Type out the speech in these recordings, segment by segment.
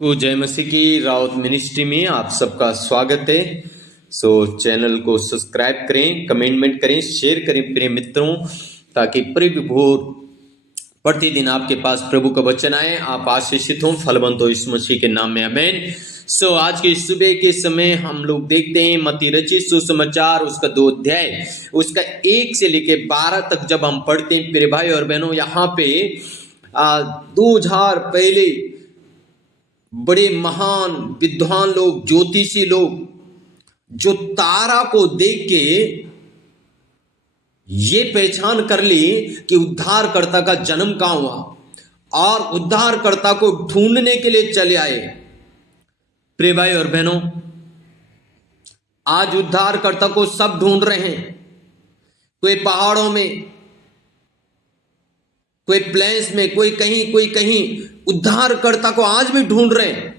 तो जय मसीह की राउत मिनिस्ट्री में आप सबका स्वागत है। चैनल को सब्सक्राइब करें, कमेंटमेंट करें, शेयर करें प्रिय मित्रों, ताकि भोर प्रतिदिन आपके पास प्रभु का वचन आए, आप आशीषित हों, फलवंत हो यीशु मसीह के नाम में, आमीन। आज की सुबह के समय हम लोग देखते हैं मत्ती रचित सुसमाचार उसका 2 अध्याय उसका 1 से लेके 12 तक जब हम पढ़ते हैं प्रिय भाई और बहनों, यहाँ पे 2000 पहले बड़े महान विद्वान लोग, ज्योतिषी लोग, जो तारा को देख के ये पहचान कर ली कि उद्धारकर्ता का जन्म कहां हुआ, और उद्धारकर्ता को ढूंढने के लिए चले आए। प्रिय भाई और बहनों, आज उद्धारकर्ता को सब ढूंढ रहे हैं। कोई पहाड़ों में, कोई प्लेन्स में, कोई कहीं उद्धारकर्ता को आज भी ढूंढ रहे हैं।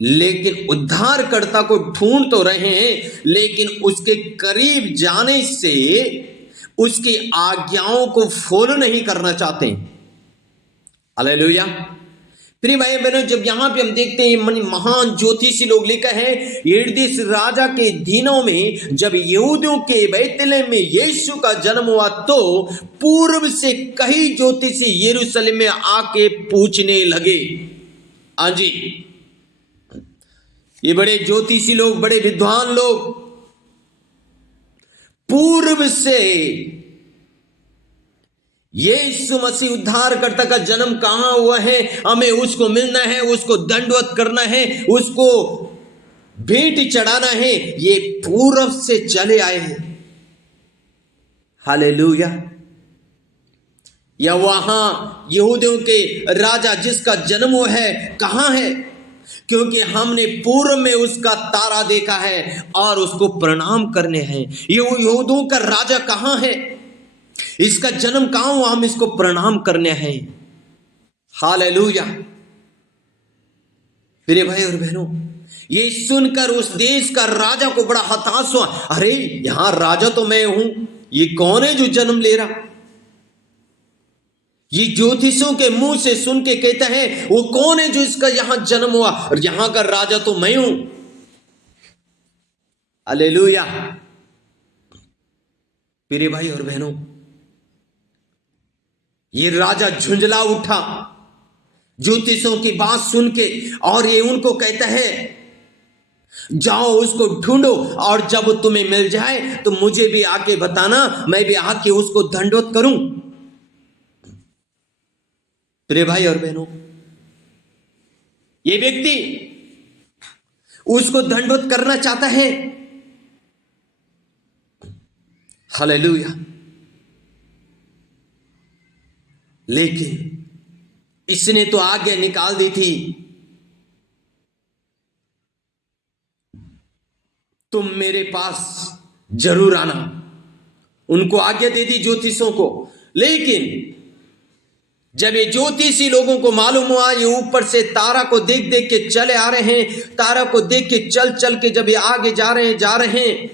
लेकिन उद्धारकर्ता को ढूंढ तो रहे हैं, लेकिन उसके करीब जाने से उसकी आज्ञाओं को फॉलो नहीं करना चाहते। हालेलुया। प्रिय भाई बहनों, जब यहां पे हम देखते हैं महान ज्योतिषी लोग, लिखा है हेरोदेस राजा के दिनों में जब यहूदियों के बैतलहम में यीशु का जन्म हुआ, तो पूर्व से कई ज्योतिषी यरूशलेम में आके पूछने लगे। हाँ जी, ये बड़े ज्योतिषी लोग, बड़े विद्वान लोग पूर्व से यीशु मसीह उद्धारकर्ता का जन्म कहां हुआ है, हमें उसको मिलना है, उसको दंडवत करना है, उसको भेंट चढ़ाना है, ये पूर्व से चले आए हैं। हालेलुया। या वहां यहूदियों के राजा जिसका जन्म हुआ है कहां है? क्योंकि हमने पूर्व में उसका तारा देखा है और उसको प्रणाम करने हैं। यहूदियों का राजा कहां है, इसका जन्म कहां हुआ, हम इसको प्रणाम करने हैं। हालेलुया। मेरे भाई और बहनों, ये सुनकर उस देश का राजा को बड़ा हताश हुआ। अरे यहां राजा तो मैं हूं, ये कौन है जो जन्म ले रहा? ये ज्योतिषों के मुंह से सुन के कहता है वो कौन है जो इसका यहां जन्म हुआ, और यहां का राजा तो मैं हूं। हालेलुया। मेरे भाई और बहनों, ये राजा झुंझला उठा ज्योतिषों की बात सुन के, और ये उनको कहता है जाओ उसको ढूंढो, और जब तुम्हें मिल जाए तो मुझे भी आके बताना, मैं भी आके उसको दंडवत करूं। प्रिय भाई और बहनों, ये व्यक्ति उसको दंडवत करना चाहता है। हालेलुया। लेकिन इसने तो आज्ञा निकाल दी थी, तुम मेरे पास जरूर आना। उनको आज्ञा दे दी ज्योतिषों को। लेकिन जब ये ज्योतिषी लोगों को मालूम हुआ ये ऊपर से तारा को देख देख के चले आ रहे हैं, तारा को देख के चल चल के जब ये आगे जा रहे हैं,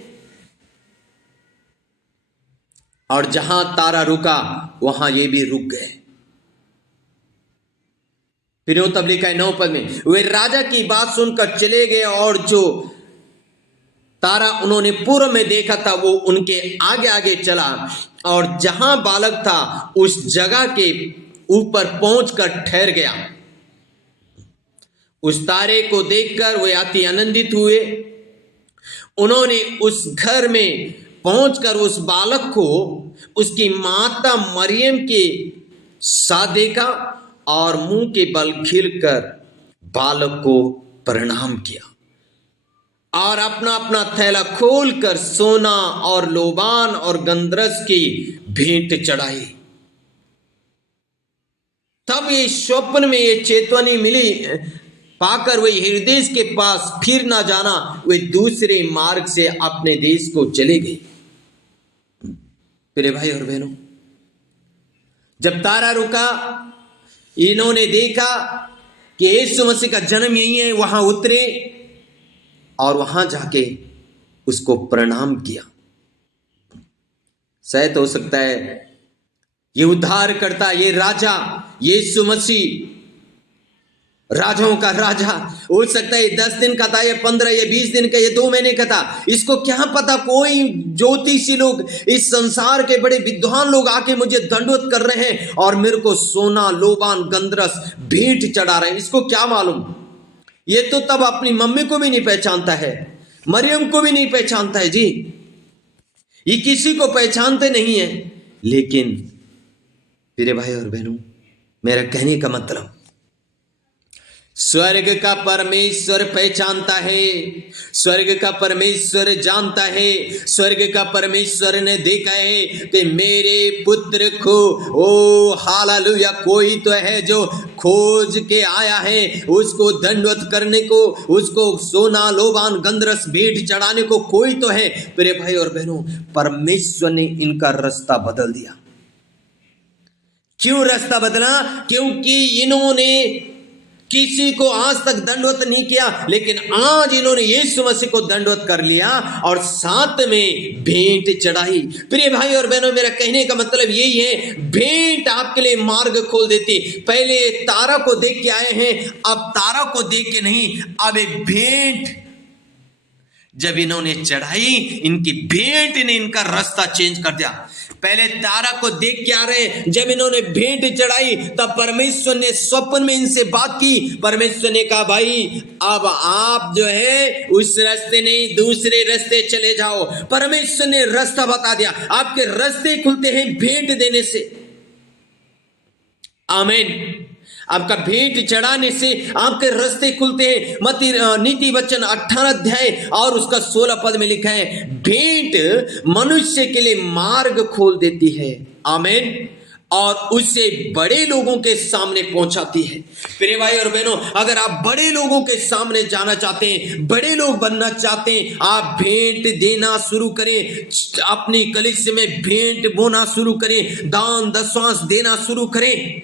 और जहां तारा रुका वहां ये भी रुक गए। फिर तब लिखा है 9 पद में, वे राजा की बात सुनकर चले गए, और जो तारा उन्होंने पूर्व में देखा था वो उनके आगे आगे चला, और जहां बालक था उस जगह के ऊपर पहुंचकर ठहर गया। उस तारे को देखकर वे अति आनंदित हुए। उन्होंने उस घर में पहुंचकर उस बालक को उसकी माता मरियम के साथ देखा, और मुंह के बल खिलकर बालक को प्रणाम किया, और अपना अपना थैला खोलकर सोना और लोबान और गंधरस की भेंट चढ़ाई। तब ये स्वप्न में ये चेतवनी मिली, पाकर वे हेरोदेस के पास फिर ना जाना, वे दूसरे मार्ग से अपने देश को चले गए। मेरे भाई और बहनों, जब तारा रुका, इन्होंने देखा कि यीशु मसीह का जन्म यही है, वहां उतरे और वहां जाके उसको प्रणाम किया। शायद हो सकता है ये उद्धारकर्ता, ये राजा यीशु मसीह राजाओं का राजा। हो सकता है 10 दिन का था, या 15 या 20 दिन का, या 2 महीने का था, इसको क्या पता। कोई ज्योतिषी लोग, इस संसार के बड़े विद्वान लोग आके मुझे दंडवत कर रहे हैं और मेरे को सोना, लोबान, गंधरस भेंट चढ़ा रहे हैं। इसको क्या मालूम। ये तो तब अपनी मम्मी को भी नहीं पहचानता है, मरियम को भी नहीं पहचानता है जी, ये किसी को पहचानते नहीं है। लेकिन मेरे भाई और बहनों, मेरा कहने का मतलब, स्वर्ग का परमेश्वर पहचानता है, स्वर्ग का परमेश्वर जानता है, स्वर्ग का परमेश्वर ने देखा है कि मेरे पुत्र को, ओ हालेलुया, कोई तो है जो खोज के आया है, उसको दंडवत करने को, उसको सोना, लोबान, गंधरस भेंट चढ़ाने को कोई तो है। मेरे भाई और बहनों, परमेश्वर ने इनका रास्ता बदल दिया। क्यों रास्ता बदला? क्योंकि इन्होंने किसी को आज तक दंडवत नहीं किया, लेकिन आज इन्होंने यीशु मसीह को दंडवत कर लिया और साथ में भेंट चढ़ाई। प्रिय भाई और बहनों, मेरा कहने का मतलब यही है, भेंट आपके लिए मार्ग खोल देती। पहले तारा को देख के आए हैं, अब तारा को देख के नहीं, अब एक भेंट जब इन्होंने चढ़ाई, इनकी भेंट ने इनका रास्ता चेंज कर दिया। पहले तारा को देख के आ रहे, जब इन्होंने भेंट चढ़ाई तब परमेश्वर ने स्वप्न में इनसे बात की। परमेश्वर ने कहा, भाई अब आप जो है उस रास्ते नहीं, दूसरे रास्ते चले जाओ। परमेश्वर ने रास्ता बता दिया। आपके रास्ते खुलते हैं भेंट देने से। आमीन। आपका भेंट चढ़ाने से आपके रास्ते खुलते हैं। मत्ती नीति वचन 18 अध्याय और उसका 16 पद में लिखा है, भेंट मनुष्य के लिए मार्ग खोल देती है। आमीन। और उसे बड़े लोगों के सामने पहुंचाती है। प्रिय भाई और बहनों, अगर आप बड़े लोगों के सामने जाना चाहते हैं, बड़े लोग बनना चाहते हैं, आप भेंट देना शुरू करें। अपनी कलीसिया में भेंट बोना शुरू करें, दान दशवांश देना शुरू करें।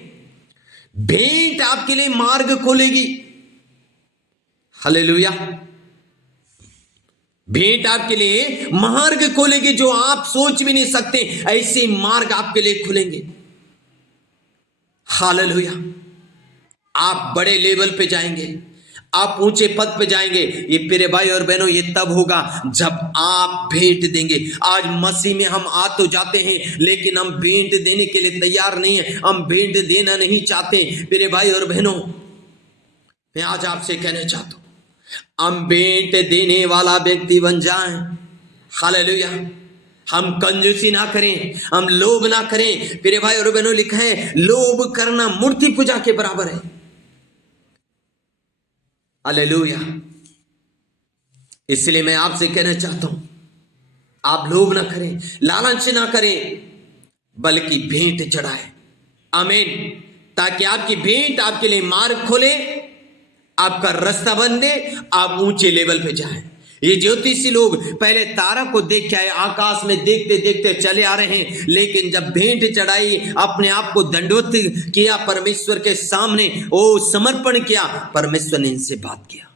भेंट आपके लिए मार्ग खोलेगी। हालेलुया। भेंट आपके लिए मार्ग खोलेगी, जो आप सोच भी नहीं सकते, ऐसे मार्ग आपके लिए खुलेंगे। हालेलुया। आप बड़े लेवल पे जाएंगे, आप ऊंचे पद पे जाएंगे। ये प्रिय भाई और बहनों, ये तब होगा जब आप भेंट देंगे। आज मसीह में हम आ तो जाते हैं, लेकिन हम भेंट देने के लिए तैयार नहीं है, हम भेंट देना नहीं चाहते। प्रिय भाई और बहनों, मैं आज आपसे कहना चाहता हूं, हम भेंट देने वाला व्यक्ति बन जाएं। हालेलुया। हम कंजूसी ना करें, हम लोभ ना करें। प्रिय भाई और बहनों, लिखा है लोभ करना मूर्ति पूजा के बराबर है। हालेलुया। इसलिए मैं आपसे कहना चाहता हूं, आप लोभ ना करें, लालच ना करें, बल्कि भेंट चढ़ाएं। आमीन। ताकि आपकी भेंट आपके लिए मार्ग खोले, आपका रास्ता बन दे, आप ऊंचे लेवल पे जाएं। ये ज्योतिषी लोग पहले तारा को देख के आए, आकाश में देखते देखते चले आ रहे हैं, लेकिन जब भेंट चढ़ाई, अपने आप को दंडवत किया परमेश्वर के सामने, ओ समर्पण किया, परमेश्वर ने इनसे बात किया।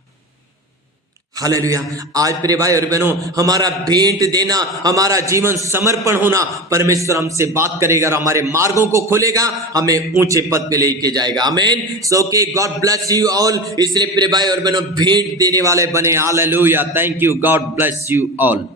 हालेलुया। आज प्रिय भाई और बहनों, हमारा भेंट देना, हमारा जीवन समर्पण होना, परमेश्वर हमसे बात करेगा और हमारे मार्गों को खोलेगा, हमें ऊंचे पद पे लेके जाएगा। आमीन। सो के गॉड ब्लेस यू ऑल। इसलिए प्रिय भाई और बहनों, भेंट देने वाले बने। Hallelujah. Thank you. God bless you all.